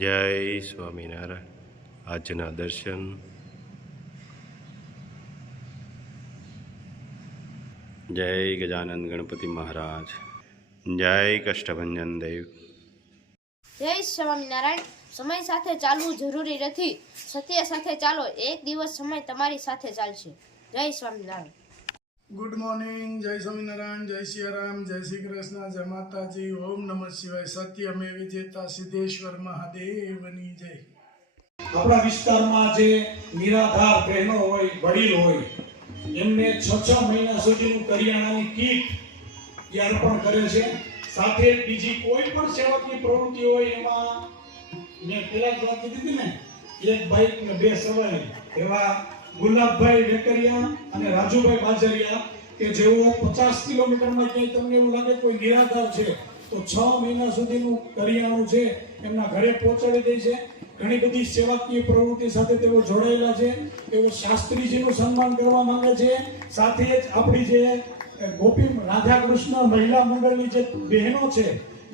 જય સ્વામિનારાયણ. આજના દર્શન. જય ગજાનંદ ગણપતિ મહારાજ. જય કષ્ટભંજન દેવ. જય સ્વામિનારાયણ. સમય સાથે ચાલવું જરૂરી નથી, સત્ય સાથે ચાલો. એક દિવસ સમય તમારી સાથે ચાલશે. જય સ્વામિનારાયણ. Good morning. જય સ્વામિનારાયણ. જય સિયારામ. જય શ્રી કૃષ્ણ. જય માતાજી. ઓમ નમઃ શિવાય. સત્યમે વિજેતા સિદ્ધેશ્વર મહાદેવની જય. આપણા વિસ્તારમાં જે નિરાધાર બહેનો હોય, વડીલ હોય, એમને 6 મહિના સુધીનું કરિયાણાની કીટ એ અર્પણ કરે છે. સાથે બીજી કોઈ પણ સેવાકીય પ્રવૃત્તિ હોય એમાં મેં પેલા જ વાત કીધી હતી ને, એક બાઇક ને 2 સવારી, એવા ગુલાબભાઈ વેકરિયા અને રાજુભાઈ બાજરિયા કે જેઓ 50 કિલોમીટરમાં ક્યાંય તમને એવું લાગે કોઈ નિરાધાર છે તો 6 મહિના સુધીનું કરિયાણું છે એમના ઘરે પહોંચાડી દે છે. ઘણી બધી સેવાકીય પ્રવૃત્તિ સાથે તેઓ જોડાયેલા છે. તેઓ શાસ્ત્રીજીનું સન્માન કરવા માંગે છે. સાથે જ આપણી જે ગોપી રાધા કૃષ્ણ મહિલા મંડળની જે બહેનો છે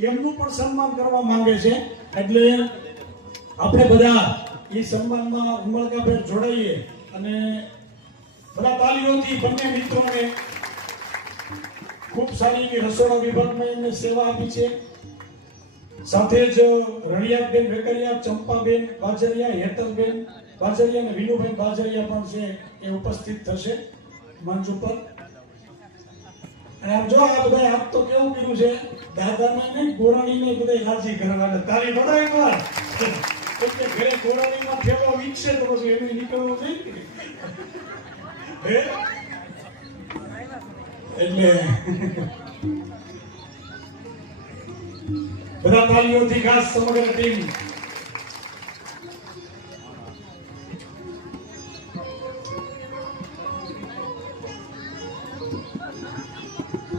એમનું પણ સન્માન કરવા માંગે છે. એટલે આપણે બધા એ સન્માનમાં ઉમળકાભેર જોડાઈએ અને બધા તાલીઓથી બંને મિત્રોને ખૂબ સારી એવી રસોડા વિભાગમાં એમને સેવા આપી છે. સાથે જ રણિયાબેન વેકરિયા, ચંપાબેન બાજરિયા, હેતલબેન બાજરિયા અને વિનુભાઈ બાજરિયા પણ છે એ ઉપસ્થિત થશે મંચ ઉપર. અને આમ જો આ બધા આપ તો કેવું કર્યું છે, દાદાને ને ગોરાણીને બધા રાજી કરવાના. તારી બધાય એકવાર એટલે ઘરે ગોરાણીમાં થેલો વીકશે તો પછી એનું નીકળવું નહીં એટલે બધા તાલીઓથી ખાસ સમગ્ર ટીમ.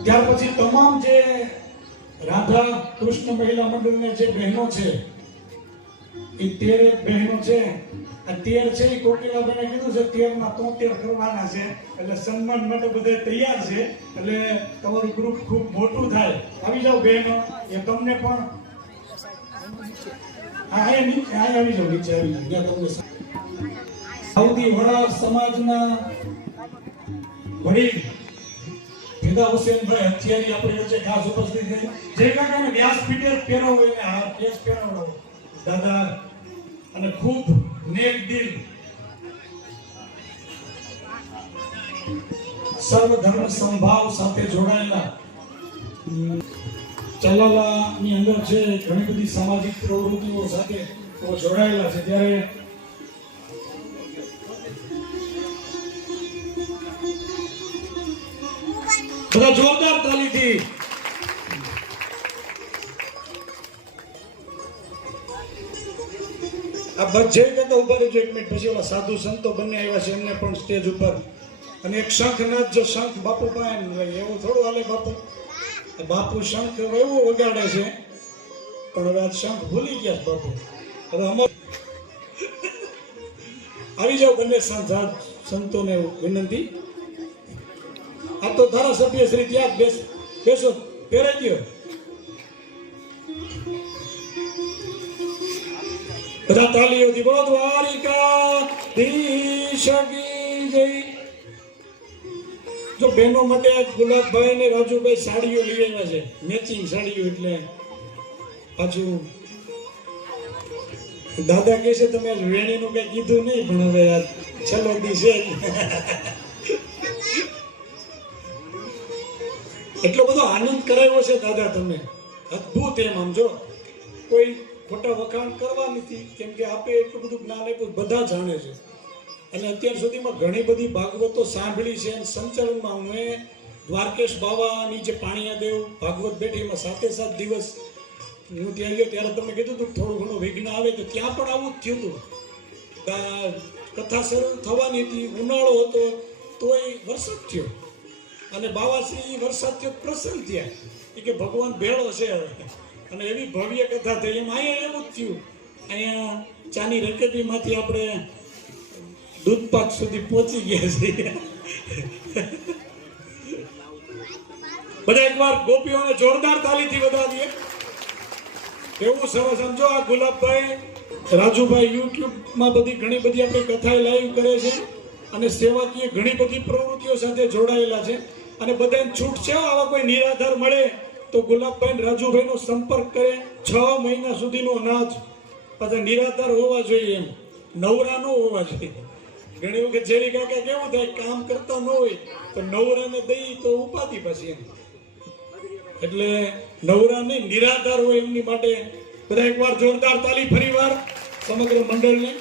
ત્યાર પછી તમામ જે રાધા કૃષ્ણ મહિલા મંડળના જે બહેનો છે એ 13 બહેનો છે. આ 13 છે એ કોકિલાબેને કીધું છે 13 માં 73 કરવાના છે. એટલે સન્માન માટે બધા તૈયાર છે. એટલે તમારું ગ્રુપ ખૂબ મોટું થાય. આવી જાઓ બહેનો, એ તમને પણ આવી જાઓ, નીચે આવી જાઓ. તમને સાઉદી વડા સમાજના વડીલ ભેદા હુસેનભાઈ હથિયારી આપણી વચ્ચે ખાસ ઉપસ્થિત છે. જે કાકાને વ્યાસપીઠે પહેરાવો એને હાર કેસ પહેરાવડાવો દાદા. અને ખૂબ નેક દિલ, સર્વ ધર્મ સંભાવ સાથે જોડાયેલા ચલાલાની અંદર છે ઘણી બધી સામાજિક પ્રવૃત્તિઓ સાથે જોડાયેલા છે. ત્યારે બધા જોરદાર તાલીથી આ બધે કરતા ઉભા રહેજો 1 મિનિટ. પછી ઓલા સાધુ સંતો બંને આવ્યા છે એમને પણ સ્ટેજ ઉપર. અને એક શંખનાથ, જો શંખ બાપુ પાસે એવું થોડું હાલે. બાપુ શંખ એવું વગાડે છે પણ હવે આ શંખ ભૂલી ગયા બાપુ. હવે આવી જાવ બંને સંતોને વિનંતી. આ તો ધારાસભ્ય શ્રી ત્યાં બેસો, પહેરાઈ ગયો. બધા તાલીઓથી બોલો દ્વારિકાધીશ કી જય. જો બહેનો માટે ગુલાબભાઈ ને રાજુભાઈ સાડીઓ લઈ આવ્યા છે, મેચિંગ સાડીઓ. એટલે પાછું દાદા કહે છે તમે વેણીનું કઈ કીધું નહીં, પણ હવે આ છેલ્લો દી છે એટલો બધો આનંદ કરાવ્યો છે દાદા તમે. અદભુત. એમ આમ જો કોઈ ખોટા વખાણ કરવા નથી, કેમ કે આપે એટલું બધું જ્ઞાન આપ્યું, બધા જાણે છે. અને અત્યાર સુધીમાં ઘણી બધી ભાગવતો સાંભળી છે. અને સંચલનમાં મેં દ્વારકેશ બાવાની જે પાણીયાદેવ ભાગવત બેઠી એમાં 7 દિવસ હું ત્યાં ગયો ત્યારે તમને કીધું હતું થોડું ઘણું વિઘ્ન આવે તો ત્યાં પણ આવું જ થયું હતું. કથા શરૂ થવાની હતી, ઉનાળો હતો તોય વરસાદ થયો. અને બાવાશ્રી વરસાદ થયો પ્રસન્ન થયા કે ભગવાન ભેળો છે હવે. અને એવી ભવ્ય કથા થઈ. એમ અહીંયા એવું જ થયું. અહીંયા ચાની રકેબીમાંથી આપણે દૂધપાક સુધી પહોંચી ગયા છીએ. બધા એકવાર ગોપીઓને જોરદાર તાલીથી વધાવીએ. કેવું સરસ સમજો આ ગુલાબભાઈ રાજુભાઈ યુટ્યુબમાં ઘણી બધી આપણી કથા લાઈવ કરે છે અને સેવાકીય ઘણી બધી પ્રવૃત્તિઓ સાથે જોડાયેલા છે અને બધાને છૂટ છે આવા કોઈ નિરાધાર મળે તો ગુલાબભાઈ ને રાજુભાઈનો સંપર્ક કરે 6 મહિના સુધીનો અનાજ પાછા નિરાધાર હોવા જોઈએ એમ નવરા ન હોવા જોઈએ ઘણી વખત જેવી કાકા કેવું થાય કામ કરતા ન હોય તો નવરાને દઈ તો ઉપાધિ પછી એમ એટલે નવરા નહીં નિરાધાર હોય એમની માટે બધા એકવાર જોરદાર તાલી ફરીવાર સમગ્ર મંડળને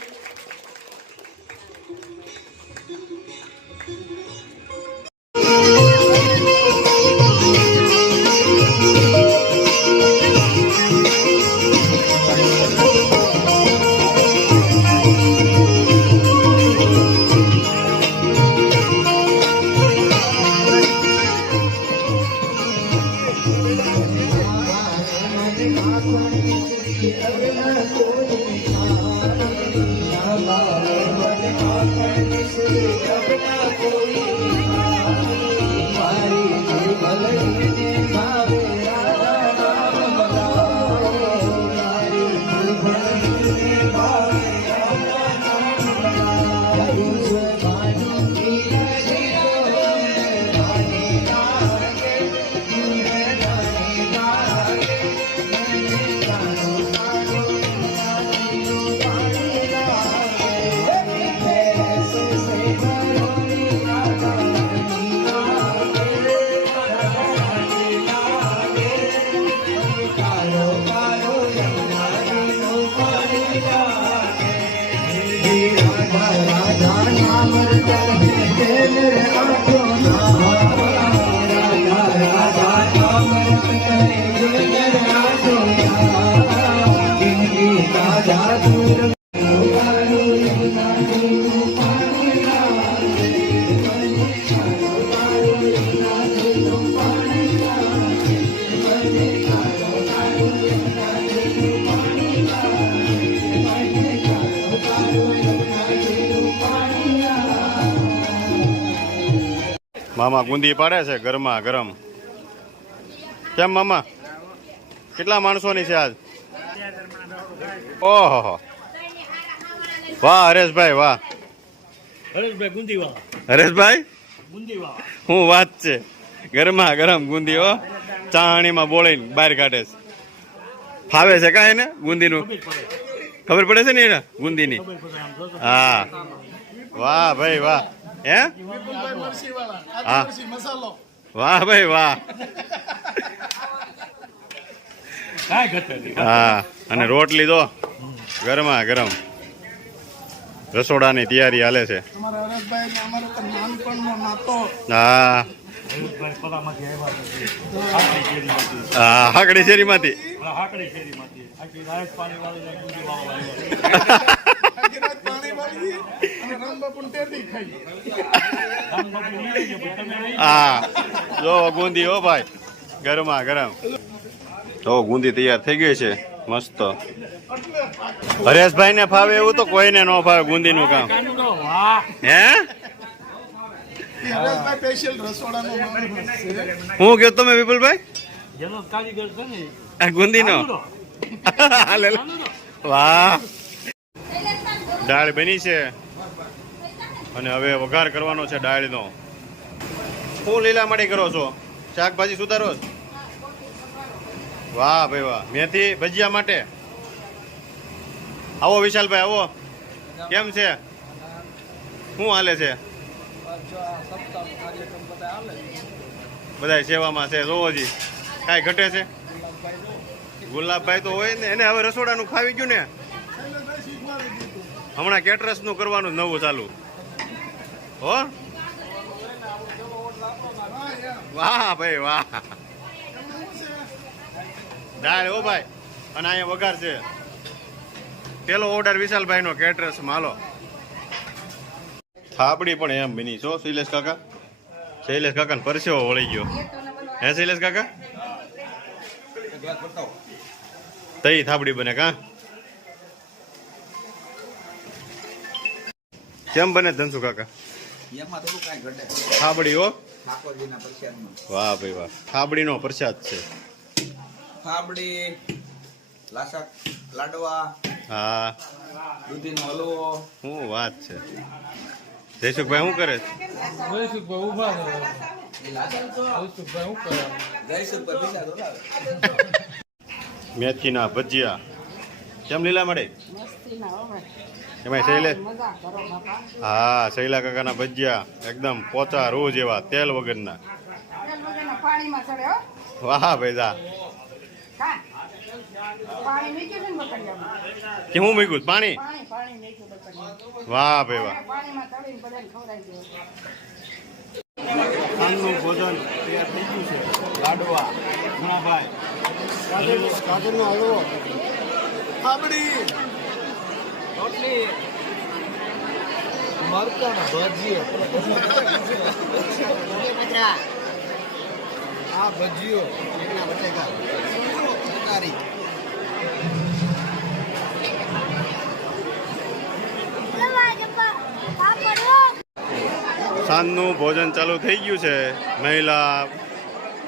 મામા ગુંદી પાડે છે ગરમા ગરમ. કેમ મામા કેટલા માણસોની છે આજ? ઓહો વાહ હરેશભાઈ વાહ. હરેશભાઈ શું વાત છે, ગરમા ગરમ ગુંદી હો ચાણીમાં બોળીને બહાર કાઢે છે. ફાવે છે કા એને ગુંદીનું? ખબર પડે છે ને એને ગુંદીની? હા વાહ ભાઈ વાહ. હે હા વાહ ભાઈ વાહ. હા અને રોટલી તો ગરમા ગરમ રસોડાની તૈયારી હાલે છે. હા હા હાકડી શેરીમાંથી હા જો ગુંદી હો ભાઈ ગરમા ગરમ. તો ગુંદી તૈયાર થઈ ગઈ છે મસ્ત. હરેશભાઈ ને ફાવે એવું તો કોઈને ન ફાવે ગુંદી નું કામ. હે હું કયો તમે વિપુલભાઈ ગુંદી નો? વાહ દાળ બની છે અને હવે વઘાર કરવાનો છે દાળનો. શું લીલા મળી કરો છો? શાકભાજી સુધારો? વાહ ભાઈ વાહ. મેથી ભજીયા માટે આવો વિશાલભાઈ આવો. કેમ છે, શું હાલે છે? બધા સેવામાં છે જોવોજી. કાંઈ ઘટે છે? ગુલાબભાઈ તો હોય ને, એને હવે રસોડાનું ખાવી ગયું ને. હમણાં કેટરસ નું કરવાનું નવું ચાલુ. હો વાહ ભાઈ વાહ. દાળ હો ભાઈ અને અહીંયા વઘાર છે. પેલો ઓર્ડર વિશાલભાઈ નો કેટરસ માં. હાલો થાબડી પણ એમ બની છો શૈલેષ કાકા? શૈલેષ કાકા ને પરસેવો વળી ગયો. હે શૈલેષ કાકા? તઈ થાબડી બને કા? કેમ બને ધનસુ કાકા? થાબડી હો. વાહ ભાઈ વાહ. થાબડી નો પ્રસાદ છે. થાબડી લાસક લાડવા હા દૂધીનો હલવો શું વાત છે જયસુખભાઈ શું કરે છે? જયસુખભાઈ બીજા તો લાવે. મેથીના ભજીયા કેમ લીલા મળે એમાં શૈલે હા શૈલા કાકાના ભજીયા એકદમ પોચા રોજ એવા તેલ વગરના પાણીમાં ચડે હો વાહ ભાઈ દા કા પાણી મૂક્યું છે ને બકડિયામાં કે હું મૂક્યું પાણી પાણી મૂક્યું બકડિયામાં વાહ ભાઈ વાહ પાણીમાં ચડીને બધાને ખવડાવી દો સાંજનું ભોજન તૈયાર થઈ ગયું છે લાડવા ગુણાભાઈ કાજરનો હલવો પાપડી રોટલી મરચાના ભજીયો આ ભજીયો રીંગણા બટેકા તરકારી સાંજનું ભોજન ચાલુ થઈ ગયું છે મહિલા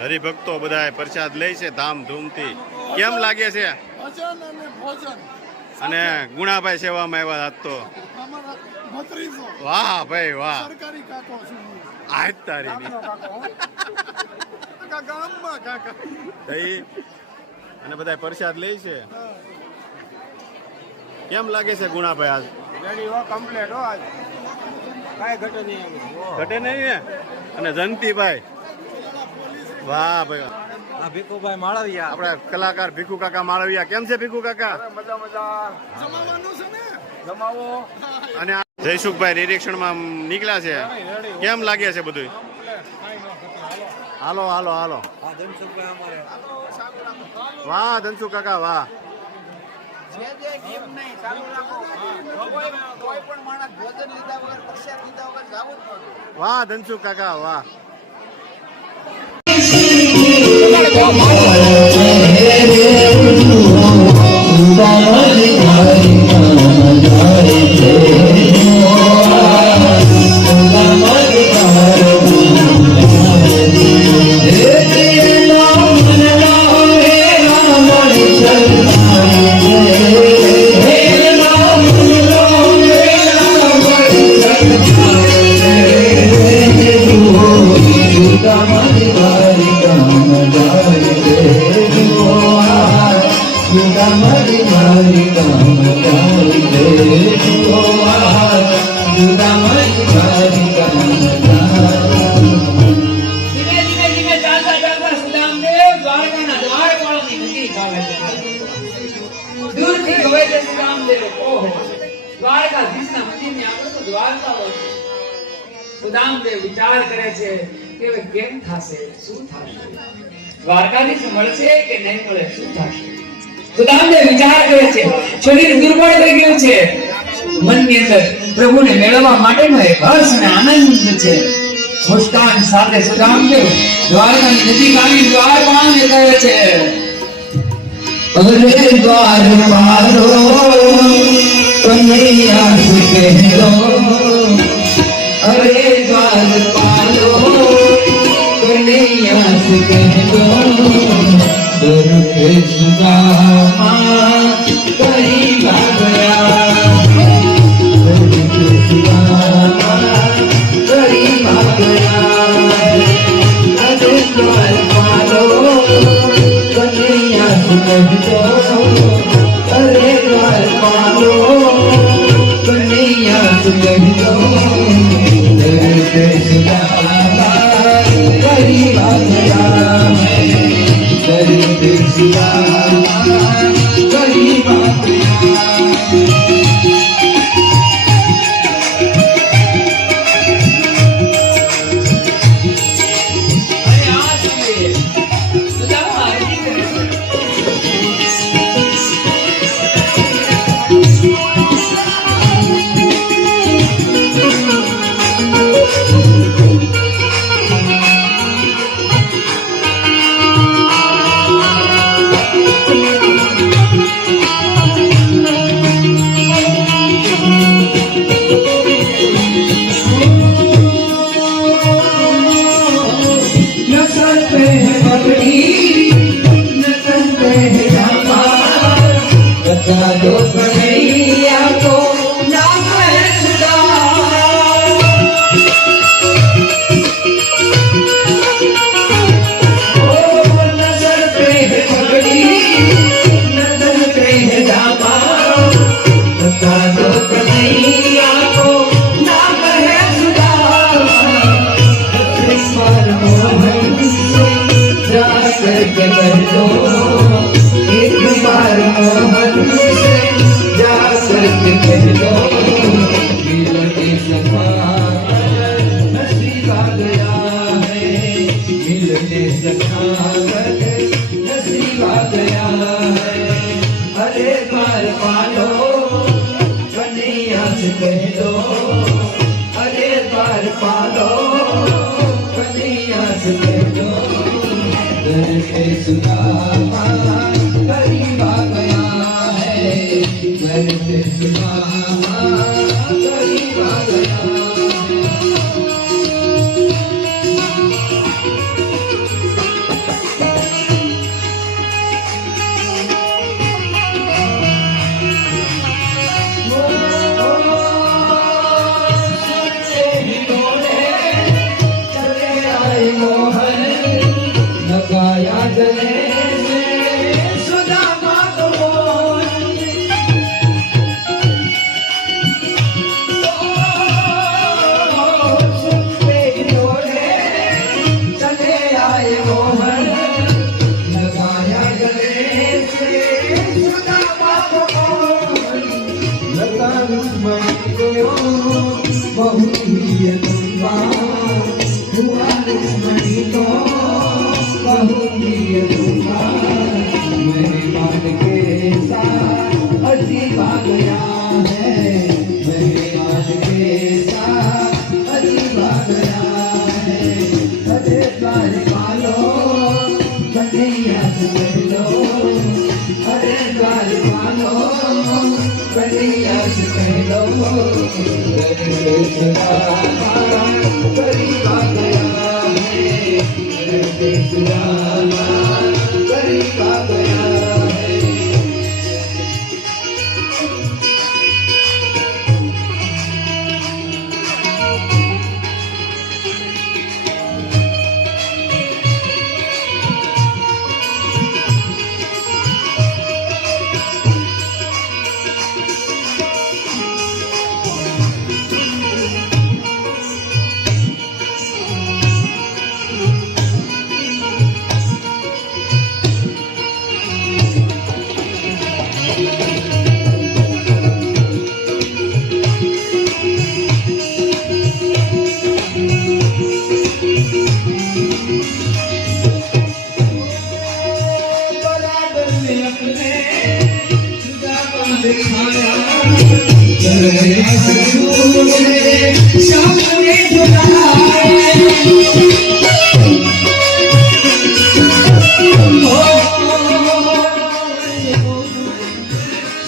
હરિભક્તો બધા પ્રસાદ લે છે ધામધૂમથી કેમ લાગે છે ભજન અને ભોજન અને ગુણાભાઈ સેવામાં આવ્યા આજ તો અમારા ભત્રીજો વાહ ભાઈ વાહ સરકારી કાકો છું હું. આજ તારી કાકો કાકા ગામમાં કાકા દહીં અને બધા પ્રસાદ લે છે કેમ લાગે છે ગુણાભાઈ આજ રેડી હો કમ્પ્લીટ હો આજ કાંઈ ઘટે નહીં ઘટે નહીં ને અને જયંતિભાઈ વાહ ભાઈ આ ભીખુભાઈ માળવિયા આપણા કલાકાર ભીખુ કાકા માળવિયા કેમ છે ભીખુ કાકા મજા મજા જમાવાનું છે ને જમાવો અને આ જયસુખભાઈ નિરીક્ષણમાં નીકળ્યા છે કેમ લાગે છે બધું હાલો હાલો હાલો આ ધનસુખભાઈ અમારે વાહ ધનસુ કાકા વાહ કોઈ પણ માણસ ભોજન લીધા વગર પ્રસાદ લીધા વગર જાવું જ પડે. વાહ ધનસુ કાકા વાહ ધીમે ધીમે ધીમે ચાલતા ચાલતા સુદામદેવ દ્વારકાના દ્વારપાળની નજીક આવે છે. દૂરથી જોવે છે સુદામદેવ. ઓહો, દ્વારકાધીશના મંદિરની આગળ તો દ્વારકાઓ છે. સુદામદેવ વિચાર કરે છે કે હવે કેમ થશે, શું થશે, દ્વારકાધીશ મળશે કે નહીં મળે, શું થશે. સુદામદેવ વિચાર કરે છે, શરીર દુર્બળ થઈ ગયું છે, મનની અંદર પ્રભુને મેળવવા માટેનો એક હર્ષ અને આનંદ છે. મુસ્કાન સાથે સુદામદેવ દ્વારકાની નજીક આવી દ્વારપાળને કહે છે, અરે દ્વાર મારો કનૈયા સે કહેલો, અરે દ્વાર પાલો કનૈયા સે કહેલો, દરકે સુદામા કરી ભાગયા, દરકે સુદામા કરી ભાગયા, અરે દ્વાર પાલો કનૈયા સે કહેલો, અરે દ્વાર પાલો કનૈયા સે कह दो अरे द्वार पालो कन्हैया से कह दो घर पे सुदामा गरीब आ गया है घर पे सुदामा गरीब आ गया है लगाया गले में सुदामा को सुनते डोले चले आए मोहन लगाया गले से सुदामा को लगा मणि को बहु ही तुमा हुआ मणि को मेरे मान के साथ अजीब आ गया है मेरे मान के साथ अजीब आ गया है अरे द्वार पालो कन्हैया से कह दो अरे द्वार पालो कन्हैया से कह दो गरीब आ गया गरीब आ गया है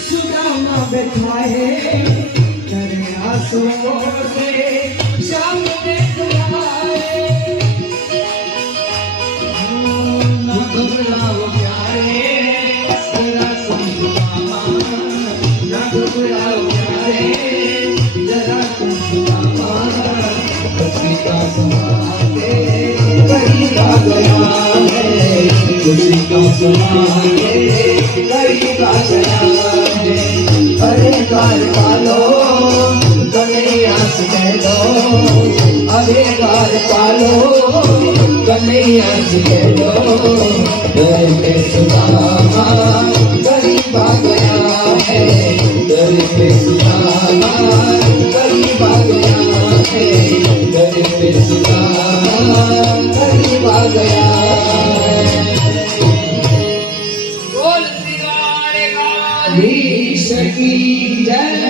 सुदामा बैठा है तेरे आंसुओं से सामने बुलाए ना घबराओ प्यारे तेरा सुदामा ना घबराओ प्यारे जरा सुदामा खुशी का समाते करीब आ गया है खुशी का समाते करीब आ गया है अरे द्वार पालो कन्हैया से कह दो अरे द्वार पालो कन्हैया से कह दो घर पे सुदामा गरीब आ गया है घर पे सुदामा गरीब आ गया है घर पे सुदामा गरीब आ गया है બોલ શ્રી દ્વારકાધીશ ईश की जय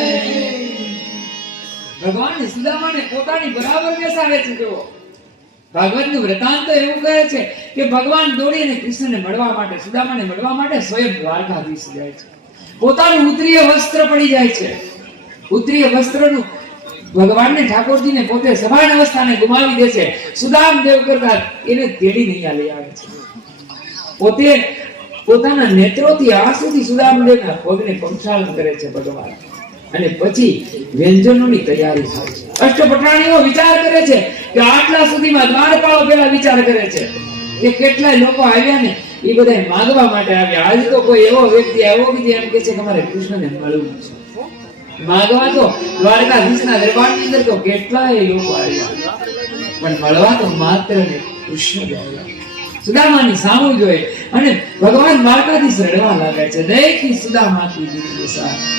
ભગવાન સુદામાને પોતાની બરાબર બેસાડે છે જો ભાગવતનું વૃતાંત એવું કહે છે કે ભગવાન દોડીને કૃષ્ણને મળવા માટે સુદામાને મળવા માટે સ્વયં દ્વારકાધીશ જાય છે પોતાનું ઉત્તરીય વસ્ત્ર પડી જાય છે ઉત્તરીય વસ્ત્રનું ભગવાનને ઠાકોરજીને પોતે સભાન અવસ્થાને ગુમાવી દે છે સુદામ દેવ કરતા એને તેડી નહીં લઈ આવે છે પોતે પોતાના નેત્રોથી આંસુથી સુદામદેવના પગને પંચાલન કરે છે ભગવાન અને પછી વ્યંજનોની તૈયારી થાય છે અષ્ટપટાણીઓ વિચાર કરે છે કે આટલા સુધીમાં દ્વારપાળો પેલા વિચાર કરે છે કે કેટલાય લોકો આવ્યા ને એ બધા માંગવા માટે આવ્યા આજે તો કોઈ એવો વ્યક્તિ આવ્યો કે એમ કે છે કે અમારે કૃષ્ણને મળવું છે માંગવા તો દ્વારકાધીશના દરબારની અંદર તો કેટલાય લોકો આવ્યા પણ મળવા તો માત્ર ને કૃષ્ણ જ આવ્યા સુદામાની સામું જોઈ અને ભગવાન દ્વારકાધીશ રડવા લાગે છે દયથી સુદામાથી દિવ્ય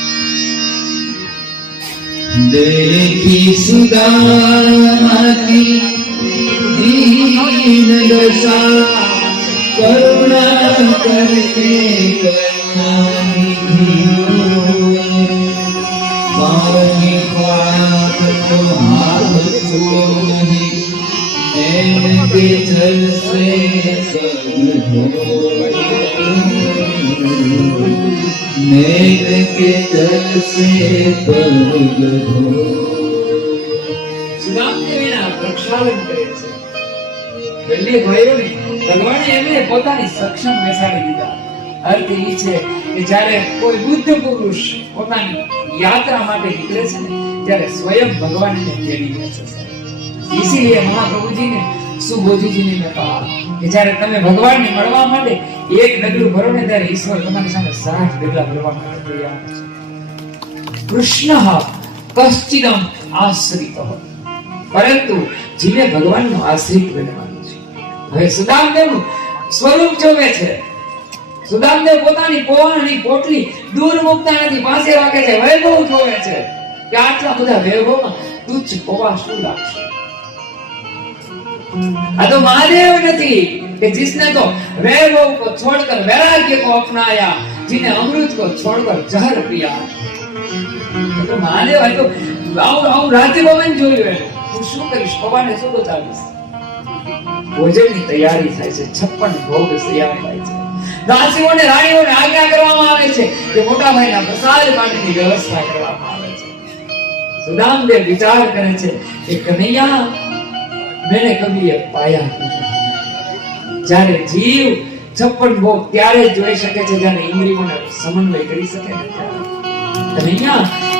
देखी सुदामा की दीन दशा करुणा करके करुणा निधि पावनी के जल से पग धोए, नैन के जल से पग धोए। સુદામદેવીના પ્રક્ષાલન કરે છે. બંને ભાઈઓને ભગવાને એમને પોતાની સક્ષમ બેસાડી દીધા. અર્થ એ છે કે જ્યારે કોઈ બુદ્ધ પુરુષ પોતાની યાત્રા માટે નીકળે છે ને ત્યારે સ્વયં ભગવાન એને તેડી લે છે. इसीलिए महाप्रभु जी ने सुबोधी जी ने कहा कि જ્યારે તમે ભગવાનને મળવા માટે એક ડગલું ભરો ને ત્યારે ઈશ્વર તમારી સામે 60 ડગલા ભરવા માટે તૈયાર છે. કૃષ્ણ કશ્ચિદમ આશ્રિતો, પરંતુ જીને ભગવાનનો આશ્રિત બનવાનું છે. હવે સુદામદેવનું સ્વરૂપ જોવે છે. સુદામદેવ પોતાની પોવાની પોટલી દૂર મૂકતા નથી, પાસે રાખે છે. વૈભવ જોવે છે કે આટલા બધા વૈભવમાં તુચ્છ પોવા શું લાગશે. આ તો महादेव नहीं कि जिसने तो वैभव को छोड़कर वैराग्य को अपनाया, जिन्हें अमृत को छोड़कर जहर पिया. तो महादेव है तो आउ राज्य भवन જોયું હે. હું શું કરીશ? ભગવાને શું બતાવીશ? ભોજનની તૈયારી થાય છે, 56 ભોગ તૈયાર થાય છે. દાસીઓને રાણીઓને આજ્ઞા કરવામાં આવે છે કે મોટા ભાઈના પ્રસાદ માટેની વ્યવસ્થા કરવામાં આવે છે. સુદામદેવ વિચાર કરે છે કે કનૈયા मैंने कभी ये पाया नहीं. જ્યારે જીવ 56 ભોગ ત્યારે જોઈ શકે છે જ્યારે ઇન્દ્રિયોને સમન્વય કરી શકે ને ત્યારે. કનૈયા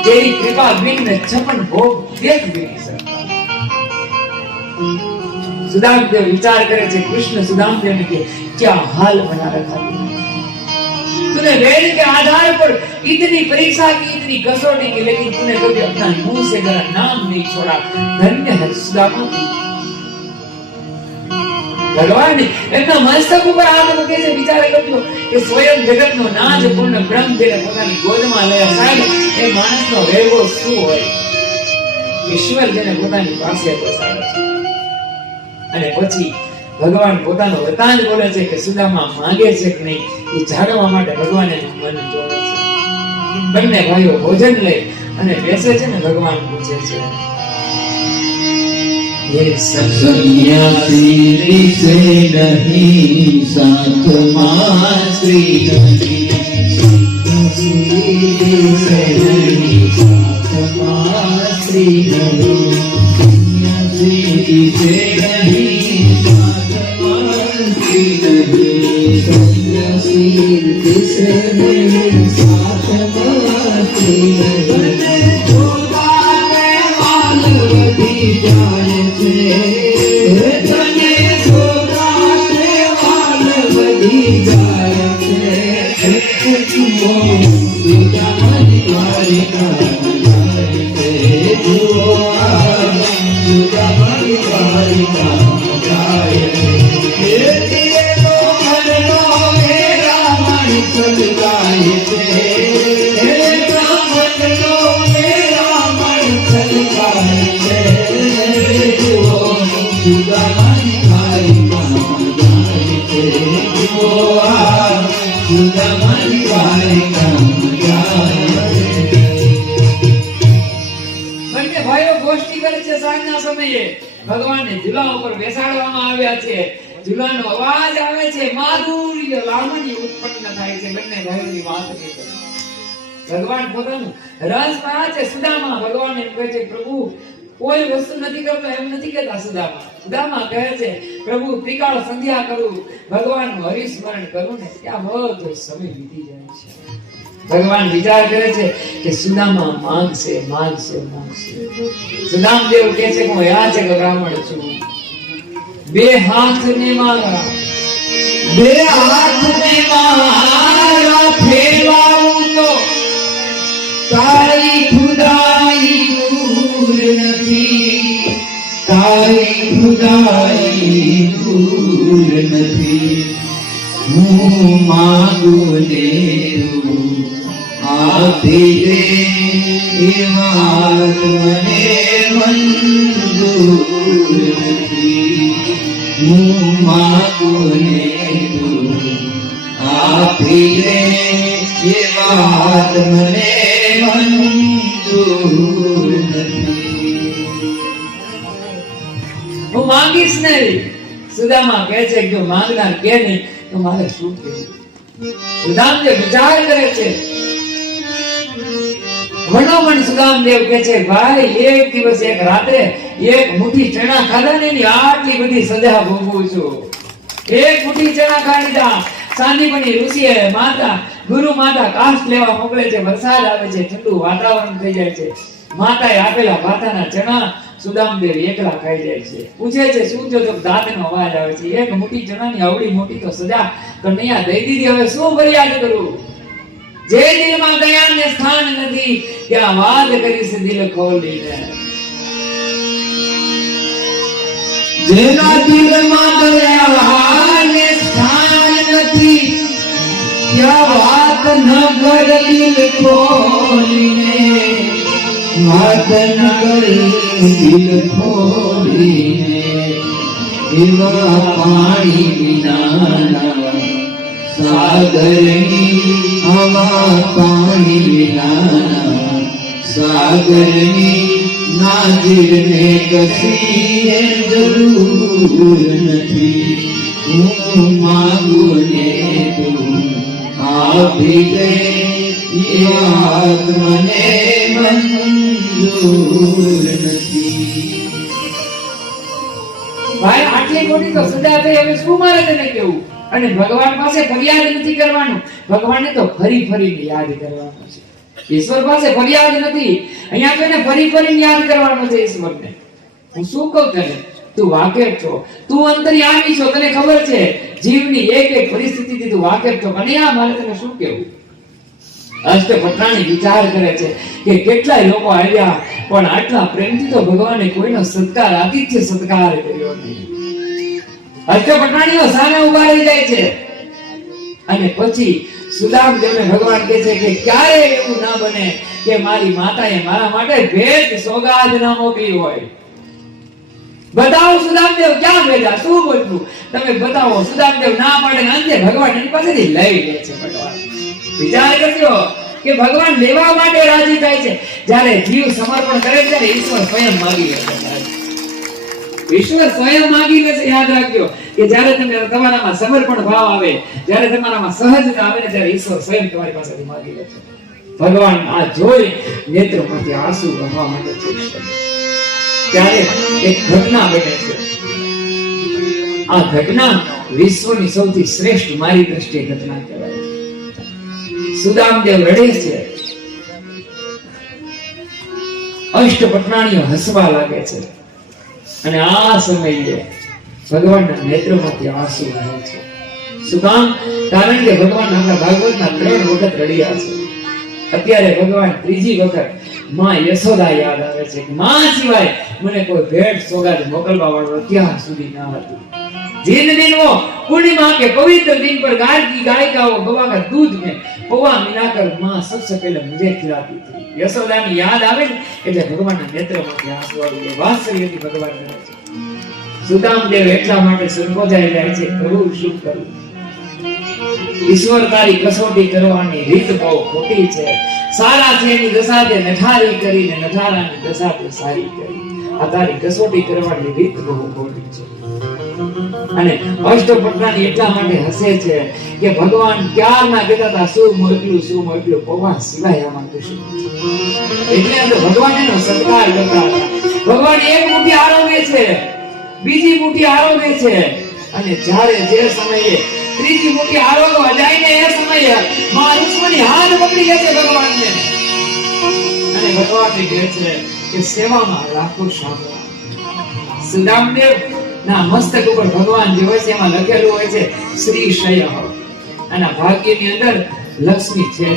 તેરી કૃપા બિન 56 ભોગ દેખ भी नहीं सकता. सुदामदेव विचार करे છે. कृष्ण सुदामदेव ने के क्या हाल बना रखा तूने वेद के आधार पर इतनी परीक्षा की, इतनी कसौटी की, लेकिन तूने कभी अपना मुंह से मेरा नाम नहीं छोड़ा. धन्य है सुदामा. भगवान एमना मस्तक ઉપર હાથ મૂકે છે. વિચાર કર્યો કે સ્વયં જગતનો નાજ પૂર્ણ બ્રહ્મ જેને પોતાની ગોદમાં લયા સાહેબ, એ માણસનો વૈભવ શું હોય? ઈશ્વર જેને પોતાની પાસે બેસાડે છે. અને પછી ભગવાન પોતાનો વરદાન બોલે છે કે સુદામા માંગે છે કે નહીં એ જાણવા માટે ભગવાન એનું મન જોડે છે. બંને ભાઈઓ ભોજન લઈ અને બેસે છે ને ભગવાન પૂછે છે ये सन्यासी से नहीं साथ मात्री नहीं, सन्यासी से नहीं साथ मात्री नहीं, सन्यासी से नहीं साथ मात्री नहीं, सन्यासी से नहीं साथ मात्री नहीं. બંને ભાઈઓ ગોષ્ઠી કરે છે. સાંજના સમયે ભગવાનને ઝૂલા ઉપર બેસાડવામાં આવ્યા છે. ઝૂલાનો અવાજ આવે છે, માધુર્ય લાવણી ઉત્પન્ન થાય છે. બંને ભાઈઓની વાત કરે. ભગવાન પોતાનું રસ પાડે છે. સુદામા ભગવાનને કહે છે પ્રભુ કોઈ વસ્તુ નથી કરતો એમ નથી કહેતા. સુદામા કહે છે પ્રભુ ત્રિકાળ સંધ્યા કરું, ભગવાનનું હરિસ્મરણ કરું ને ત્યાં બધો સમય વીતી જાય છે. ભગવાન વિચાર કરે છે કે સુદામા માંગશે. સુદામદેવ કહે છે હું યાચક બ્રાહ્મણ છું. બે હાથ ને મારા ફેરવાવું તો તારી ખુદાઈ દૂર નથી, તારી ખુદાઈ દૂર નથી. હું માગું ને તું આપી દે એ વાત મને મંજૂર નથી. હું માગું ને તું આપી દે એ વાત મને મંજૂર નથી. હું માંગીશ નહીં. સુદામા કહે છે કે જો માંગનાર કે નહીં તો મારે શું કહેવું? સુદામદેવ વિચાર કરે છે. મનોમન સુદામદેવ કહે છે ભાઈ એક દિવસ એક રાત્રે એક મુઠ્ઠી ચણા ખાધા ને એની આટલી બધી સજા ભોગવું છું. એક મુઠ્ઠી ચણા ખાઈ લીધા. સાંદીપની ઋષિએ માતા ગુરુ માતા કાષ્ટ લેવા મોકલે છે. વરસાદ આવે છે, ઠંડુ વાતાવરણ થઈ જાય છે. માતાએ આપેલા ભાતાના ચણા સુદામદેવ એકલા ખાઈ જાય છે. પૂછે છે શું થયું? તો દાંતનો અવાજ આવે છે. એક મુઠ્ઠી ચણાની આવડી મોટી તો સજા કનૈયા દઈ દીધી, હવે શું ફરિયાદ કરું? જે દિલમાં ગયા ને સ્થાન નથી ત્યાં વાત કરીશ દિલ ખોલીને. જેના દિલમાં દયા ને સ્થાન નથી ત્યાં વાત ન કર દિલ ખોલીને, વાત ન કર દિલ ખોલીને. એવા પાણી વિનાના સાગરની, આવા પાણી વિનાના સાગરની નાજીરને કશી જરૂર નથી. હું માંગુ ને તું આપી દે યાદ મને મંજૂર નથી. ભાઈ આટલી મોટી તો સજા થઈ, હવે શું મારે તને કેવું? અને ભગવાન પાસે ફરિયાદ નથી કરવાનું, ભગવાનને તો ફરી ફરીને યાદ કરવાનું છે. ઈશ્વર પાસે ફરિયાદ નથી, અહીંયા તો એને ફરી ફરીને યાદ કરવાનું છે ઈશ્વરને. હું શું કહું તને? તું વાકેફ છો, તું અંતર્યામી છો, તને ખબર છે જીવની એક એક પરિસ્થિતિથી તું વાકેફ છો. અને આ મારે તને શું કહેવું? અષ્ટપટરાણી વિચાર કરે છે કે કેટલાય લોકો આવ્યા પણ આટલા પ્રેમથી તો ભગવાને કોઈનો સત્કાર, આતિથ્ય સત્કાર કર્યો નહીં. અષ્ટપટરાણીઓ સામે ઉભા રહી જાય છે. અને પછી સુદામદેવને ભગવાન કહે છે કે ક્યારે એવું ના બને કે મારી માતાએ મારા માટે ભેટ સોગાદ ન મોકલી હોય. બતાવો સુદામદેવ ક્યાં ભેજા, શું બોલવું તમે બતાવો. સુદામદેવ ના પાડે ને અંતે ભગવાન એની પાસેથી લઈ લે છે. ભગવાન વિચાર કરજો કે ભગવાન લેવા માટે રાજી થાય છે. જ્યારે જીવ સમર્પણ કરે છે ત્યારે ઈશ્વર સ્વયં માગી લે છે. ઈશ્વર સ્વયં માગી લે છે. યાદ રાખજો કે જ્યારે તમે તમારામાં સમર્પણ ભાવ આવે, જ્યારે તમારામાં સહજતા આવે ને ત્યારે ઈશ્વર સ્વયં તમારી પાસેથી માગી લે છે. ભગવાન આ જોઈ નેત્રમાંથી આંસુ વહવા માંડે છે. ત્યારે એક ઘટના બને છે. આ ઘટના વિશ્વની સૌથી શ્રેષ્ઠ મારી દ્રષ્ટિએ ઘટના કહેવાય છે. સુદામદેવ રડે છે, અષ્ટપટરાણીઓ હસવા લાગે છે. અને આ સમયે ભગવાનના નેત્રોમાંથી આંસુ વહે છે. શું કામ? કારણ કે ભગવાન આપણા ભાગવતના 3 વખત રડ્યા છે. અત્યારે ભગવાન ત્રીજી વખત માં યશોદા યાદ આવે છે કે માં સિવાય મને કોઈ ભેટ સોગાદ મોકલવા વાળો અત્યાર સુધી ના હતું. जिन दिन वो पूर्णिमा के पवित्र दिन पर गाय की गायिका वो गवा का दूध में पौवा मिलाकर मां सबसे पहले मुझे खिलाती थी. यशोदा ની યાદ આવે ને એટલે ભગવાનના નેત્રમાંથી આંસુ આવી જાય. વાત્સલ્યથી ભગવાન રહે છે. સુદામદેવ એટલા માટે સંકોચાઈ જાય છે, પ્રભુ શું કરું? ઈશ્વર તારી કસોટી કરવાની રીત બહુ ખોટી છે. સારા છે એની દશા તે નઠારી કરીને નઠારાની દશા તે સારી કરી. આ તારી કસોટી કરવાની રીત બહુ ખોટી છે. અને અષ્ટપટરાણી એટલા માટે હસે છે કે ભગવાન ક્યારના કહેતા હતા શું મોકલું પૌવા સિવાય આમાં કશું. એટલે તો ભગવાન એનો સત્કાર કરતા હતા. ભગવાન એક મુઠ્ઠી આરોગે છે, બીજી મુઠ્ઠી આરોગે છે, અને જ્યારે જે સમયે ત્રીજી મુઠ્ઠી આરોગવા જાય ને એ સમયે માં રુક્મણી હાથ પકડી લે છે ભગવાનને અને ભગવાનને કહે છે કે સેવામાં રાખો શામળા. સુદામદેવ ના મસ્તક ઉપર ભગવાન જે હોય છે એમાં લખેલું હોય છે શ્રી ક્ષય. અને ભાગ્યની અંદર લક્ષ્મી છે.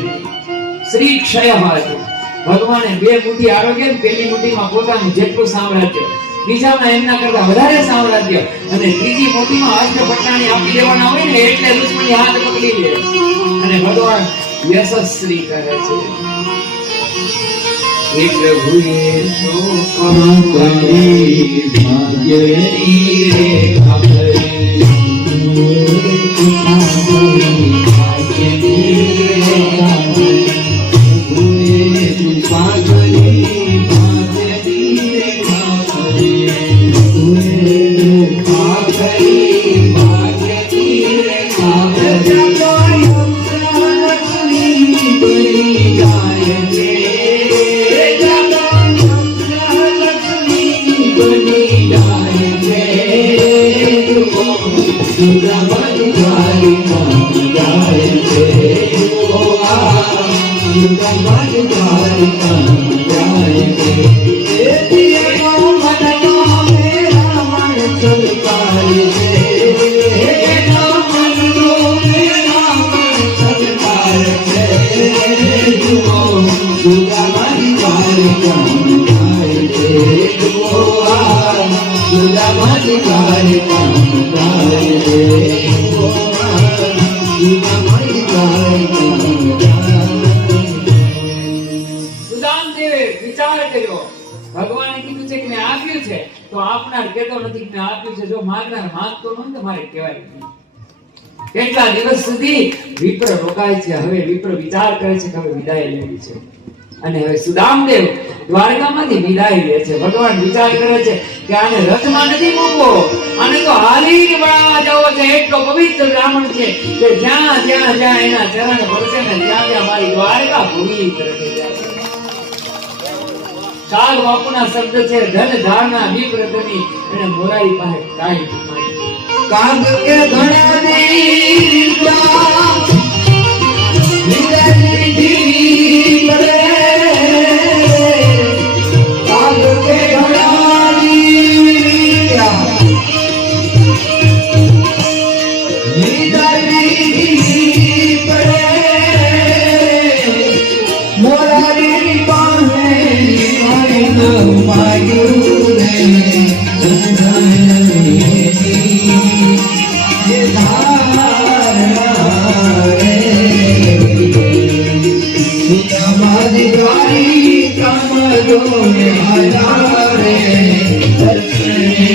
શ્રી ક્ષય હતું. ભગવાને 2 મુઠ્ઠી આરોગ્ય, પહેલી મુઠ્ઠીમાં પોતાનું જેટલું સામ્રાજ્ય, બીજામાં એમના કરતા વધારે સામ્રાજ્ય, અને ત્રીજી મુઠ્ઠીમાં અષ્ટપટરાણી આપી દેવાના હોય ને એટલે રુક્મણી હાથ પકડી લે અને ભગવાન યશસ્વી કરે છે. હે પ્રભુએ તો કરી ભાગ્યની રેખા કરી, ભાગ્યની રેખા કરી, કૃપા કરી ભાગ્યની રેખા કરી, કૃપા કરી द्वारिका जाएंगे ये दिए को मन को मेरा मन चलकाए ये तो मन को मेरा मन चलकाए सुदामारी द्वारिका जाएंगे सुदामारी द्वारिका जाएंगे सुदामारी द्वारिका સુદામ દેવે વિચાર કર્યો ભગવાને કીધું છે કે મેં આપ્યું છે તો આપનાર કેતો નથી કે મેં આપ્યું છે જો માંગનાર માંગતો ન તો મારે કહેવાય નહીં. કેટલા દિવસ સુધી વિપ્ર રોકાય છે. હવે વિપ્ર વિચાર કરે છે કે હવે વિદાય લેવી છે અને હવે સુદામદેવ દ્વારકામાંથી વિદાય લે છે. ભગવાન વિચાર કરે છે કે આને રથમાં નથી મૂકવો, આને તો હાલીને બનાવવા જવો છે. એટલો પવિત્ર બ્રાહ્મણ છે કે જ્યાં જ્યાં જ્યાં એના ચરણ પડશે ને ત્યાં ત્યાં મારી દ્વારકા પવિત્ર થઈ જશે. કાળ બાપુના શબ્દ છે ધન ધારના વિપ્રતની અને મોરારી પાસે કાંઈ નથી. काग के घड़ा दीदा निरंजनी पड़े काग के घड़ा दीदा निरंजनी पड़े मोरारी पाने मायू रे हमारी द्वारी कमलों में हजारे दर्शन